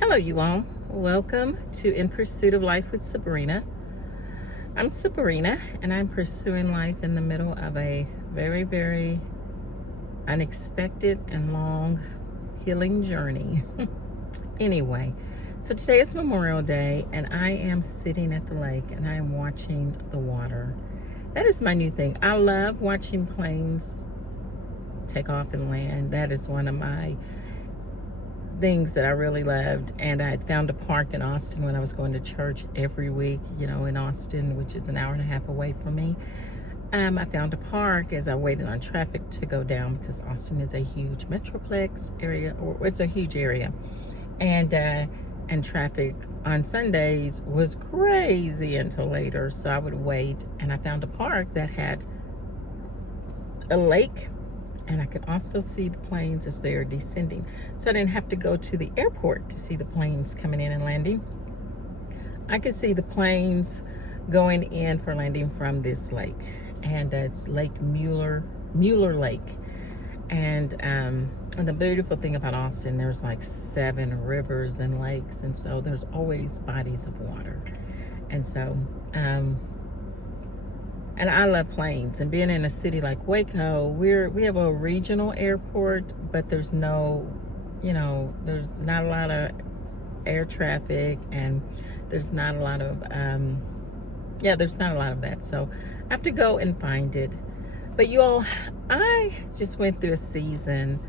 Hello, you all. Welcome to In Pursuit of Life with Sabrina. I'm Sabrina, and I'm pursuing life in the middle of a very, very unexpected and long healing journey. Anyway, so today is Memorial Day, and I am sitting at the lake and I am watching the water. That is my new thing. I love watching planes take off and land. That is one of my things that I really loved. And I had found a park in Austin when I was going to church every week, in Austin, which is an hour and a half away from me. I found a park as I waited on traffic to go down, because Austin is a huge metroplex area, or it's a huge area. And traffic on Sundays was crazy until later. So I would wait, and I found a park that had a lake, and I could also see the planes as they are descending. So I didn't have to go to the airport to see the planes coming in and landing. I could see the planes going in for landing from this lake, and it's Lake Mueller Lake. And the beautiful thing about Austin, there's like 7 rivers and lakes, and so there's always bodies of water. And so and I love planes, and being in a city like Waco, we have a regional airport, but there's no, there's not a lot of air traffic, and there's not a lot of, there's not a lot of that. So I have to go and find it. But you all, I just went through a season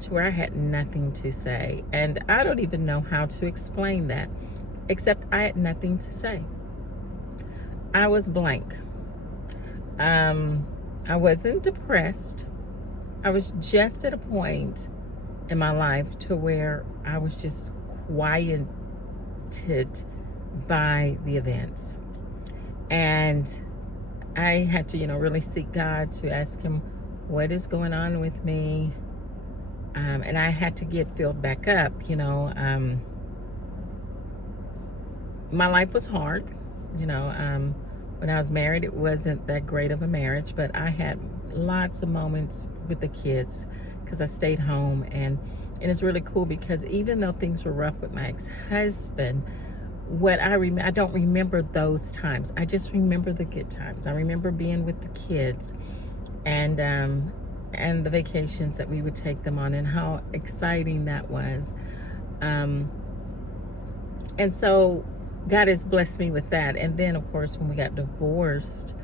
to where I had nothing to say, and I don't even know how to explain that, except I had nothing to say. I was blank. I wasn't depressed. I was just at a point in my life to where I was just quieted by the events. And I had to, really seek God to ask him, what is going on with me? And I had to get filled back up, my life was hard, when I was married, it wasn't that great of a marriage, but I had lots of moments with the kids because I stayed home. And it's really cool because even though things were rough with my ex-husband, I don't remember those times. I just remember the good times. I remember being with the kids and the vacations that we would take them on, and how exciting that was. And so God has blessed me with that. And then, of course, when we got divorced,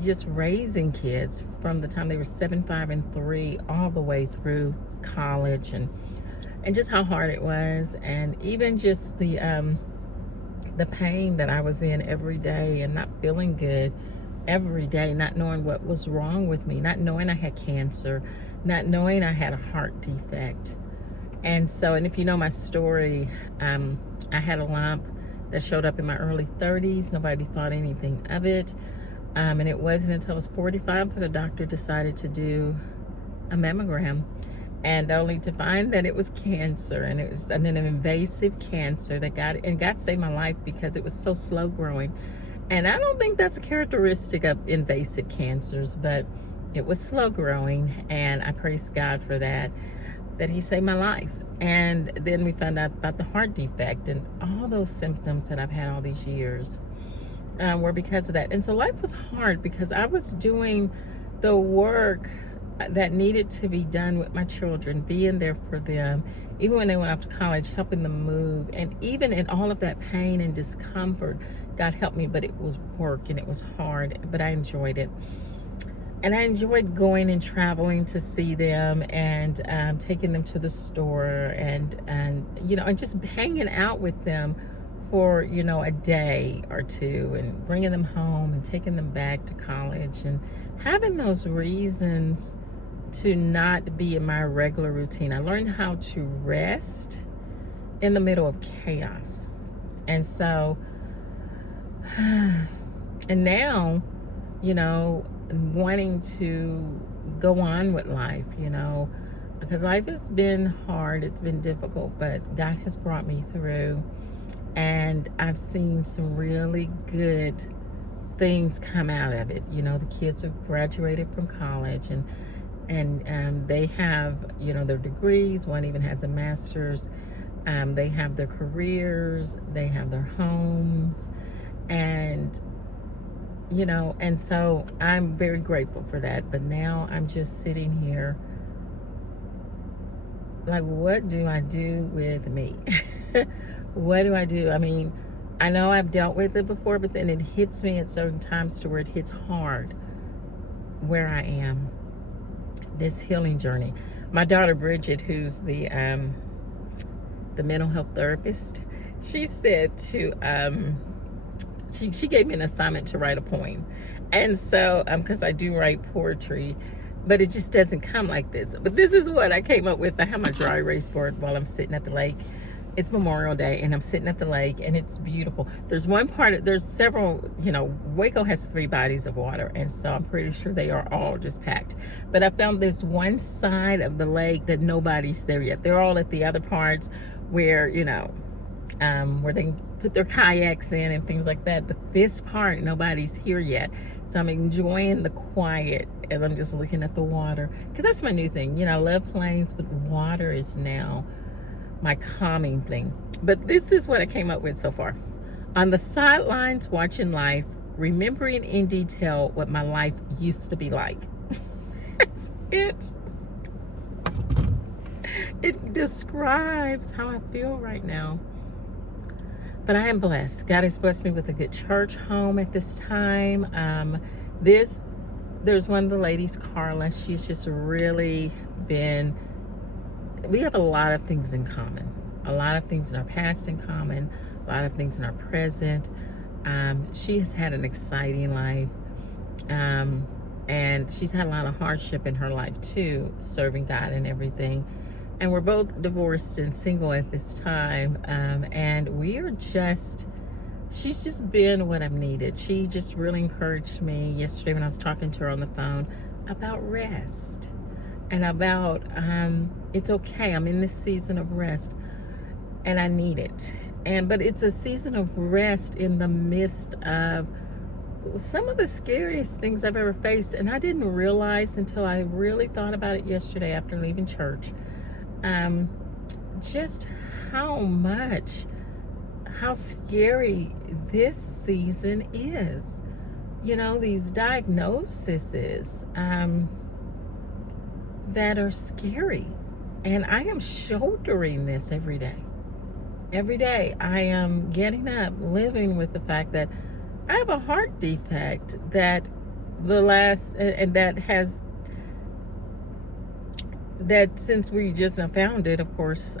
just raising kids from the time they were 7, 5, and 3 all the way through college, and just how hard it was, and even just the pain that I was in every day, and not feeling good every day, not knowing what was wrong with me, not knowing I had cancer, not knowing I had a heart defect. And so, and if you know my story, I had a lump that showed up in my early 30s. Nobody thought anything of it. And it wasn't until I was 45 that a doctor decided to do a mammogram, and only to find that it was cancer, and it was an invasive cancer that God saved my life because it was so slow growing. And I don't think that's a characteristic of invasive cancers, but it was slow growing, and I praise God for that he saved my life. And then we found out about the heart defect, and all those symptoms that I've had all these years were because of that. And so life was hard because I was doing the work that needed to be done with my children, being there for them, even when they went off to college, helping them move. And even in all of that pain and discomfort, God helped me, but it was work and it was hard, but I enjoyed it. And I enjoyed going and traveling to see them, and taking them to the store, and just hanging out with them for, a day or two, and bringing them home and taking them back to college, and having those reasons to not be in my regular routine. I learned how to rest in the middle of chaos. And so, and now, wanting to go on with life, because life has been hard, it's been difficult, but God has brought me through, and I've seen some really good things come out of it. The kids have graduated from college, and And they have, their degrees. One even has a master's. They have their careers. They have their homes. And, and so I'm very grateful for that. But now I'm just sitting here like, what do I do with me? What do I do? I mean, I know I've dealt with it before, but then it hits me at certain times to where it hits hard where I am, this healing journey. My daughter Bridget, who's the mental health therapist, she said to she gave me an assignment to write a poem. And so because I do write poetry, but it just doesn't come like this. But this is what I came up with. I have my dry erase board while I'm sitting at the lake. It's Memorial Day, and I'm sitting at the lake, and it's beautiful. There's one part, there's several, Waco has 3 bodies of water, and so I'm pretty sure they are all just packed. But I found this one side of the lake that nobody's there yet. They're all at the other parts where, where they can put their kayaks in and things like that. But this part, nobody's here yet. So I'm enjoying the quiet as I'm just looking at the water. Because that's my new thing. I love planes, but water is now my calming thing. But this is what I came up with so far. On the sidelines, watching life, remembering in detail what my life used to be like. That's it. It describes how I feel right now. But I am blessed. God has blessed me with a good church home at this time. There's one of the ladies, Carla. She's just really been, we have a lot of things in common. A lot of things in our past in common. A lot of things in our present. She has had an exciting life. And she's had a lot of hardship in her life too, serving God and everything. And we're both divorced and single at this time. And she's just been what I've needed. She just really encouraged me yesterday when I was talking to her on the phone about rest. And about, it's okay, I'm in this season of rest. And I need it. But it's a season of rest in the midst of some of the scariest things I've ever faced. And I didn't realize until I really thought about it yesterday after leaving church. Just how scary this season is. These diagnoses that are scary. And I am shouldering this every day. Every day I am getting up, living with the fact that I have a heart defect that that since we just found it, of course,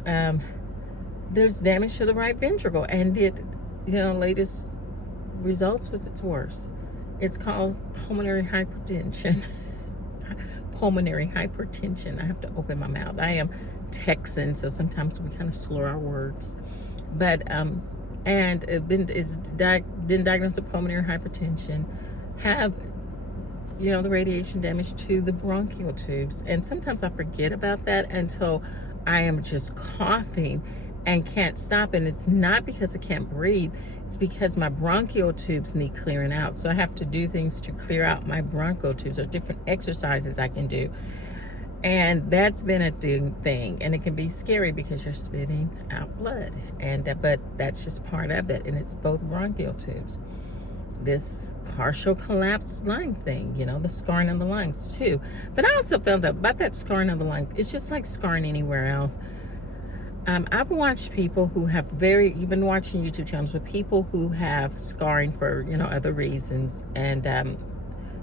there's damage to the right ventricle, and latest results was it's worse. It's called pulmonary hypertension. Pulmonary hypertension. I have to open my mouth. I am Texan, so sometimes we kind of slur our words. But been diagnosed with pulmonary hypertension, have the radiation damage to the bronchial tubes. And sometimes I forget about that until I am just coughing and can't stop. And it's not because I can't breathe. It's because my bronchial tubes need clearing out. So I have to do things to clear out my bronchial tubes, or different exercises I can do. And that's been a thing. And it can be scary because you're spitting out blood. But that's just part of it. And it's both bronchial tubes. This partial collapsed lung thing, the scarring of the lungs too. But I also found out about that scarring of the lung. It's just like scarring anywhere else. I've watched people who have you've been watching YouTube channels with people who have scarring for, other reasons. And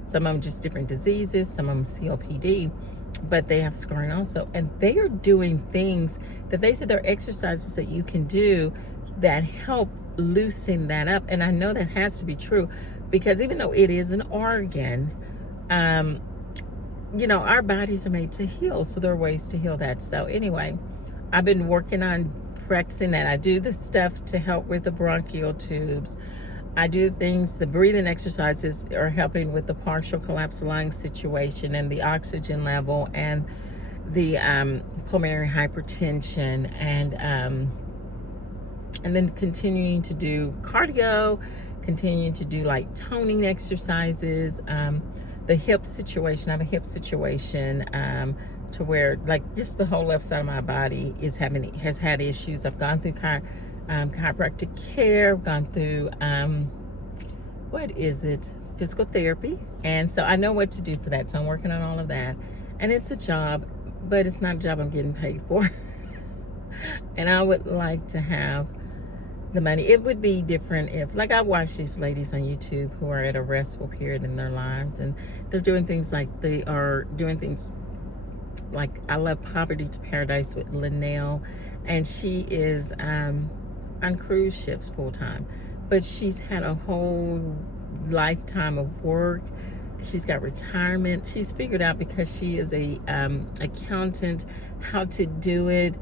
some of them just different diseases, some of them COPD, but they have scarring also. And they are doing things that they said there are exercises that you can do that help loosen that up. And I know that has to be true, because even though it is an organ, our bodies are made to heal. So there are ways to heal that. So anyway, I've been working on practicing that. I do the stuff to help with the bronchial tubes. I do things, the breathing exercises are helping with the partial collapsed lung situation and the oxygen level and the pulmonary hypertension, and then continuing to do cardio, continuing to do like toning exercises. the hip situation. I have a hip situation to where, like, just the whole left side of my body has had issues. I've gone through chiropractic care. I've gone through what is it? Physical therapy. And so I know what to do for that. So I'm working on all of that. And it's a job, but it's not a job I'm getting paid for. And I would like to have the money. It would be different if, like, I watch these ladies on YouTube who are at a restful period in their lives, and they're doing things like I love Poverty to Paradise with Linnell, and she is on cruise ships full time, but she's had a whole lifetime of work. She's got retirement. She's figured out, because she is a accountant, how to do it.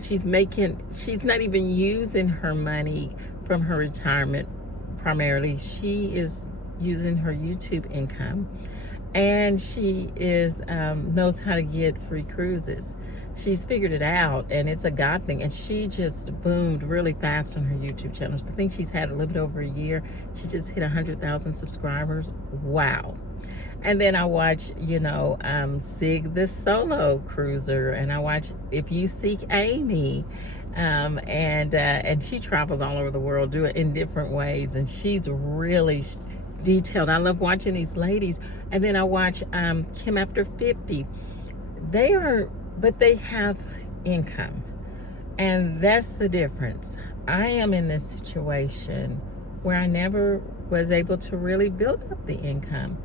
She's not even using her money from her retirement primarily. She is using her YouTube income, and she knows how to get free cruises. She's figured it out, and it's a God thing. And she just boomed really fast on her YouTube channel. I think she's had a little bit over a year. She just hit 100,000 subscribers. Wow. And then I watch, Sig the Solo Cruiser, and I watch If You Seek Amy, and she travels all over the world, do it in different ways, and she's really detailed. I love watching these ladies. And then I watch Kim After 50. But they have income, and that's the difference. I am in this situation where I never was able to really build up the income.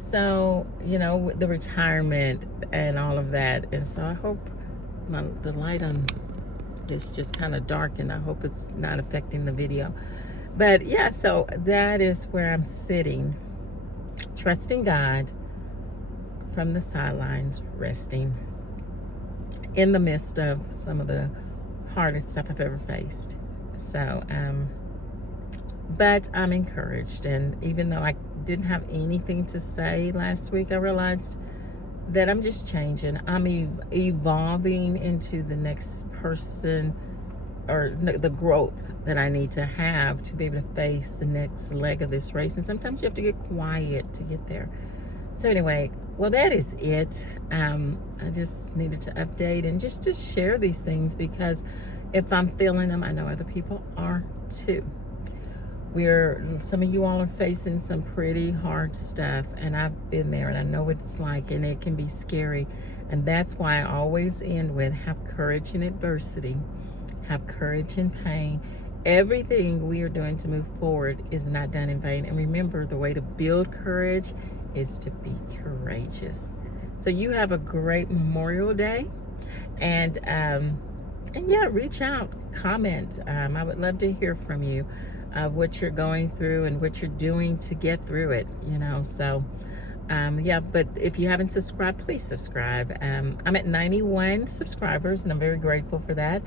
So, the retirement and all of that. And so I hope the light on is just kind of dark, and I hope it's not affecting the video. But yeah, so that is where I'm sitting, trusting God from the sidelines, resting in the midst of some of the hardest stuff I've ever faced. So, but I'm encouraged. And even though I didn't have anything to say last week, I realized that I'm just changing. I'm evolving into the next person, or the growth that I need to have to be able to face the next leg of this race. And sometimes you have to get quiet to get there. So anyway, well, that is it. I just needed to update and just share these things, because if I'm feeling them, I know other people are too. Some of you all are facing some pretty hard stuff, and I've been there, and I know what it's like, and it can be scary. And that's why I always end with, have courage in adversity, have courage in pain. Everything we are doing to move forward is not done in vain. And remember, the way to build courage is to be courageous. So you have a great Memorial Day, and yeah, reach out, comment. I would love to hear from you of what you're going through and what you're doing to get through it, so yeah. But if you haven't subscribed, please subscribe. I'm at 91 subscribers, and I'm very grateful for that.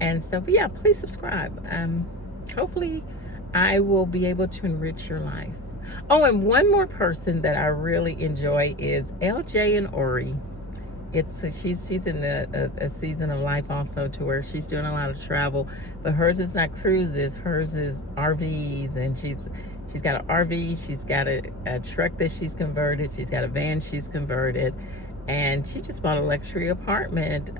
And so, but yeah, please subscribe. Hopefully I will be able to enrich your life. Oh, and one more person that I really enjoy is LJ and Oree. She's in a season of life also, to where she's doing a lot of travel, but hers is not cruises, hers is RVs. And she's got an RV, she's got a truck that she's converted, she's got a van she's converted, and she just bought a luxury apartment,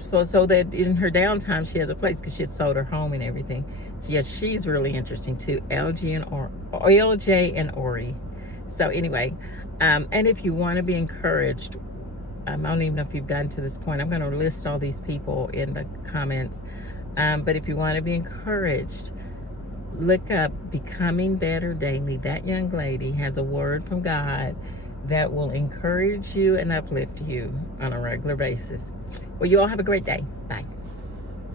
so that in her downtime she has a place, because she had sold her home and everything. So yes, she's really interesting too. LJ and Oree. So anyway, and if you want to be encouraged, I don't even know if you've gotten to this point. I'm going to list all these people in the comments. But if you want to be encouraged, look up Becoming Better Daily. That young lady has a word from God that will encourage you and uplift you on a regular basis. Well, you all have a great day. Bye.